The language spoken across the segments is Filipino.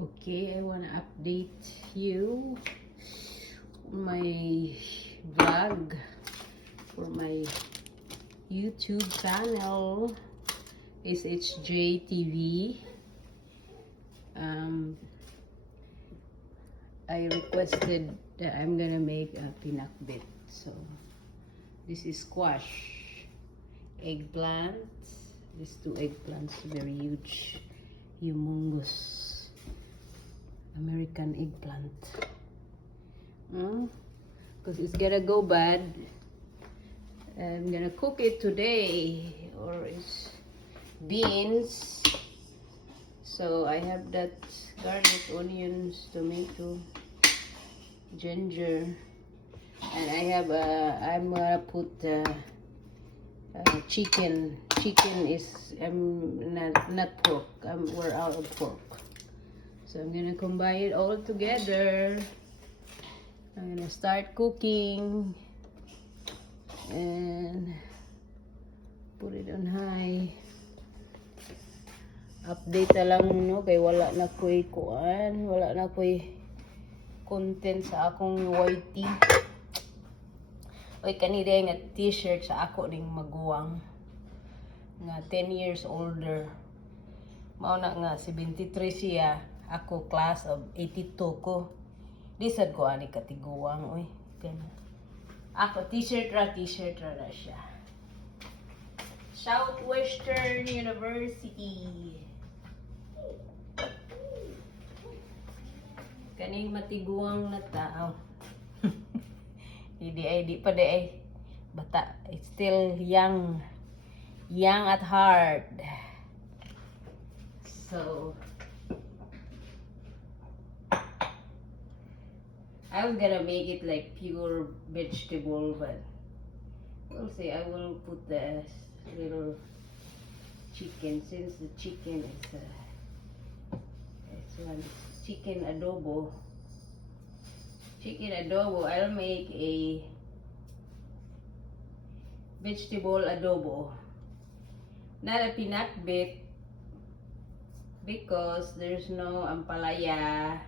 Okay, I want to update you on my vlog for my YouTube channel, SHJ TV. I requested that I'm gonna make a pinakbet. So this is squash, eggplant. These two eggplants, very huge, humongous American eggplant. Because it's gonna go bad. I'm gonna cook it today, or it's beans. So I have that garlic, onions, tomato, ginger, and I have I'm gonna put chicken. Chicken is not pork. We're out of pork. So I'm gonna combine it all together. I'm gonna start cooking and put it on high. Update na lang no, kay wala na ko'y kuan, wala na ko'y content sa akong YT. Oy, kanina nga t-shirt sa ako ning maguwang nga 10 years older. Mao na nga 73 siya, ako class of 82 ko. Lisad ko ani katiguwang oy. Ako t-shirt ra na siya. Southwestern University. Kaning matiguang na tao. Di pa de bata. It's still young at heart. So I was gonna make it like pure vegetable, but we'll see. I will put the little chicken, since the chicken is it's one chicken adobo. I'll make a vegetable adobo, not a pinakbet, because there's no ampalaya,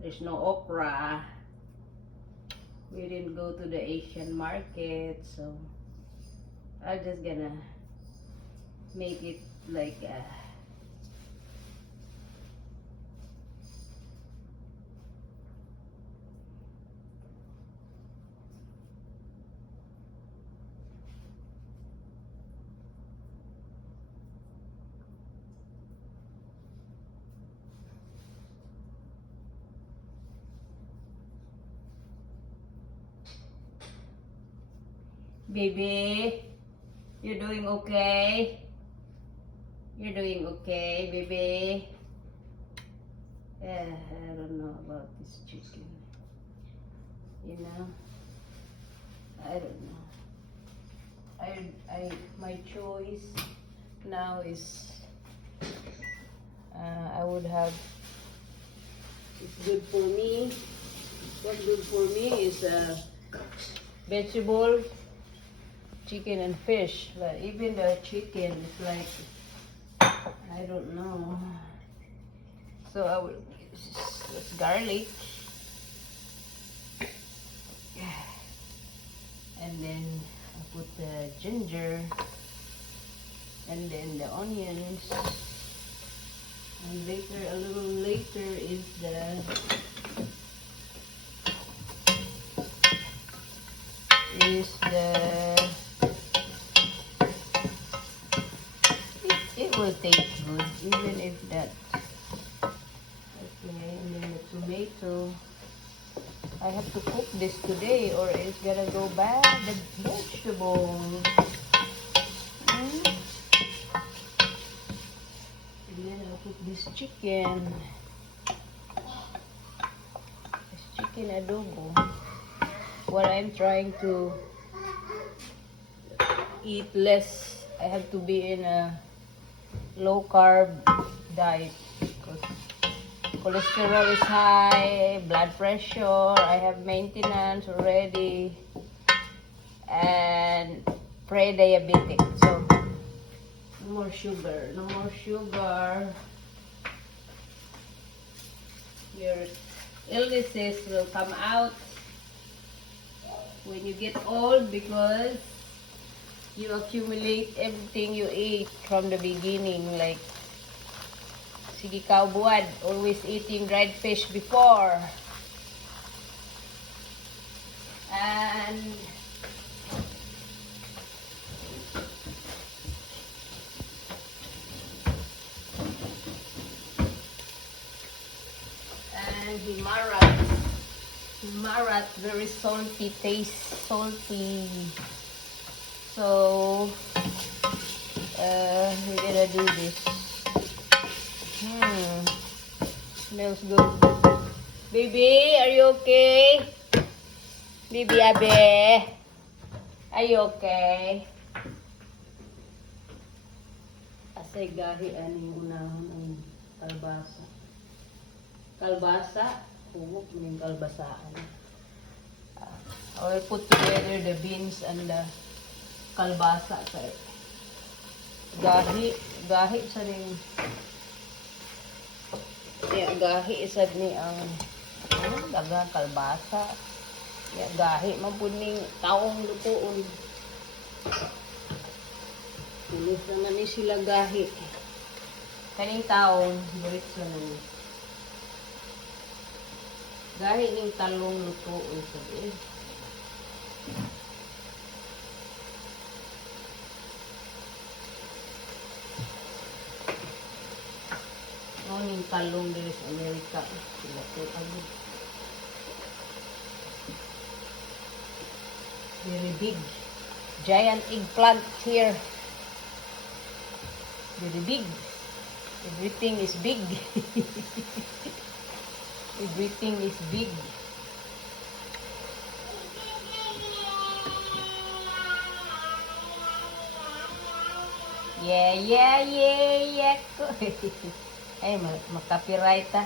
there's no okra. We didn't go to the Asian market, so I'm just gonna make it like baby, you're doing okay? You're doing okay, baby? I don't know about this chicken. You know? I don't know. My choice now is I would have, it's good for me. What's good for me is vegetable, chicken and fish, but even the chicken is like, I don't know. So I will use garlic, and then I put the ginger, and then the onions, and later, a little later, is it will taste good even if that. Okay, and then the tomato. I have to cook this today or it's gonna go bad. The vegetables. And then I'll cook this chicken. This chicken adobo. What I'm trying to eat less. I have to be in a low carb diet because cholesterol is high, blood pressure, I have maintenance already, and pre-diabetic. So no more sugar. Your illnesses will come out when you get old because you accumulate everything you ate from the beginning. Like, sige kaubuad, always eating dried fish before. And himarat. Himarat, very salty taste, salty. So, we're gonna do this. Smells good. Baby, are you okay? Baby Abe, are you okay? Asay gahi aning unahon ang kalbasa. Kalbasa, hugok ng kalbasaan. I will put together the beans and the kalbasa. Gahi sa rin. Yeah, gahi isad ni ang daga kalbasa. Yeah, gahi mapuning taong lutuon. Tulis naman ni sila gahi. Kaning taong diretso na ni. Gahi ning talong lutuon sa din. Ning talong diri sa Amerika. Sila to agad. Very big. Giant eggplant here. Very big. Everything is big. Everything is big. Yeah. Ay, mag-copyright ah.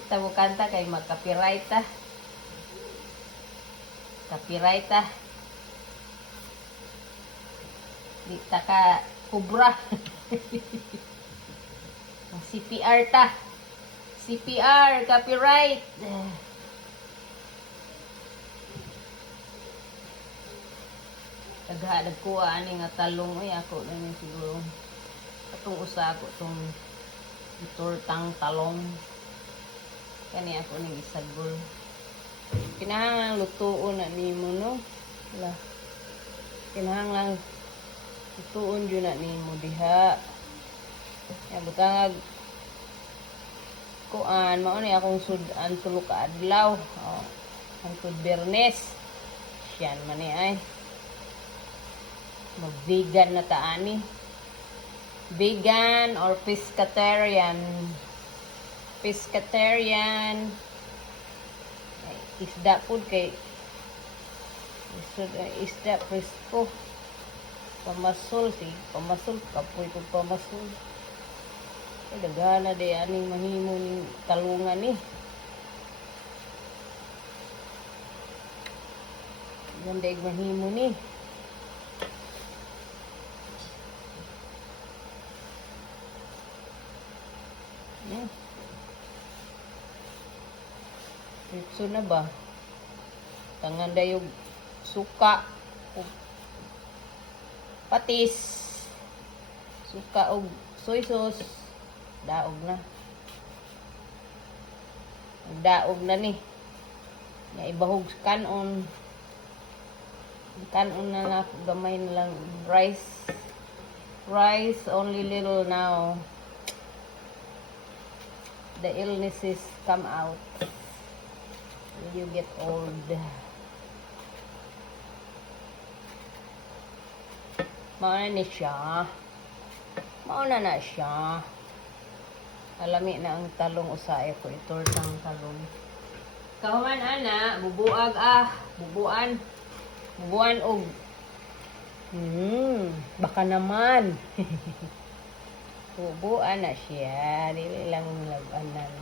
Kita mo kanta kay mag-copyright ah. Copyright ah. Di ta ka kubra. CPR ta. CPR, copyright. Naghahanap ko ani nga talong ay ako na ni siguro. Atong usa ko tong tortang talong. Kani ako ning isagol. Kinahanglan lutuon na nimo no. Wala. Kinahanglan lutuon jud na nimo diha. Ya butang kuan mao ni akong sudan tulo ka adlaw. Oh, hangtod Biyernes. Siyan man ni ay. Mag-vegan na ta ani. Vegan or pescatarian. Pescatarian. Isda food kay isda presko. Pamasul kapoy ko pamasul. Ay dagana de aning mahimo ning talungan ni. Ganda ig mahimo ni. Ito na ba? Tangan dayog suka o patis. Suka o soy sauce. Daog na. Daog na ni. Nga ibahog kanon. Kanon na na gamay na lang rice. Rice only little now. The illnesses come out when you get old. Mauna na siya. Mauna na siya. Alami na ang talong usay ko. Itortang talong. Kahuman ana, bubuag bubuan. Bubuan og. Baka naman. Bubuan na siya. Dili lang labanan.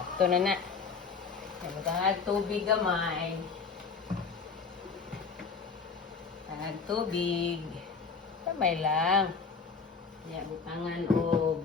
Sakto na na. Nagtangag tubig gamay. Tangag tubig. Kamay lang. Yan, butangan og